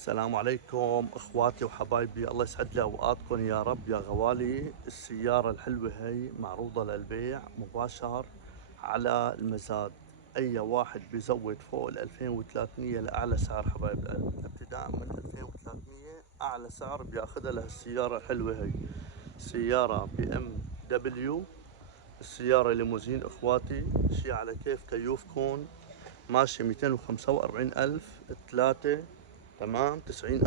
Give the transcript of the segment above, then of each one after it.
السلام عليكم اخواتي وحبايبي، الله يسعد لي اوقاتكم يا رب يا غوالي. السيارة الحلوة هي معروضة للبيع مباشر على المزاد. اي واحد بيزود فوق ال 2300 لاعلى سعر حبايب القلب، ابتداء من 2300 اعلى سعر بياخذها لهالسيارة الحلوة هي. سيارة بي ام دبليو، السيارة ليموزين اخواتي، شي على كيف كيوفكم. ماشي 245 ألف 3، تمام 90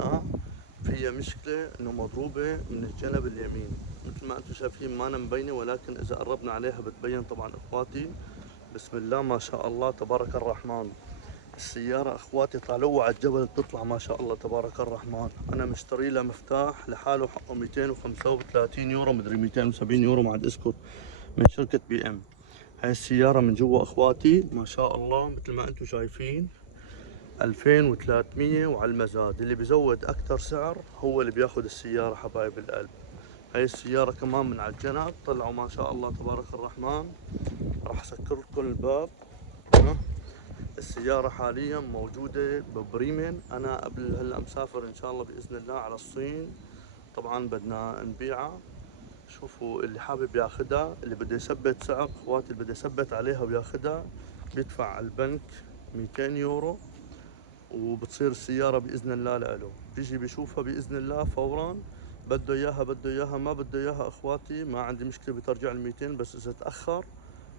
فيها مشكلة انه مضروبة من الجنب اليمين مثل ما انتم شايفين، ما أنا مبينة، ولكن اذا قربنا عليها بتبين طبعا اخواتي. بسم الله ما شاء الله تبارك الرحمن. السيارة اخواتي طالعوها على الجبل بتطلع ما شاء الله تبارك الرحمن. انا مشتري لها مفتاح لحاله حقه 235 يورو، مدري 270 يورو ما عاد اذكر، من شركة بي ام. هاي السيارة من جوا اخواتي ما شاء الله مثل ما انتم شايفين 2300 وعلى المزاد. اللي بيزود اكثر سعر هو اللي بياخذ السيارة حبايب القلب. هاي السيارة كمان من على الجنب طلعوا ما شاء الله تبارك الرحمن. راح اسكر لكم الباب. السيارة حاليا موجودة ببريمن. انا قبل هلا مسافر ان شاء الله باذن الله على الصين، طبعا بدنا نبيعها. شوفوا اللي حابب ياخدها، اللي بده يثبت سعر اخواتي، اللي بده يثبت عليها وياخدها بيدفع على البنك 200 يورو، وبتصير السيارة بإذن الله لإله. بيجي بيشوفها بإذن الله فورا. بده إياها بده إياها، ما بده إياها أخواتي ما عندي مشكلة، بترجع ال 200. بس إذا تأخر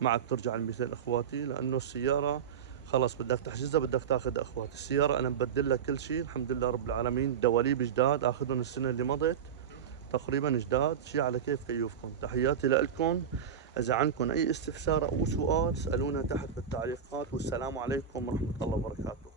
ما عاد ترجع ال 200 أخواتي، لأنه السيارة خلص بدك تحجزها بدك تاخذها أخواتي. السيارة أنا مبدل لها كل شيء الحمد لله رب العالمين. دواليب جداد آخذهم السنة اللي مضت تقريبا جداد، شي على كيف كيوفكم. تحياتي لكم. إذا عندكم أي استفسار أو سؤال اسألونا تحت بالتعليقات، والسلام عليكم ورحمة الله وبركاته.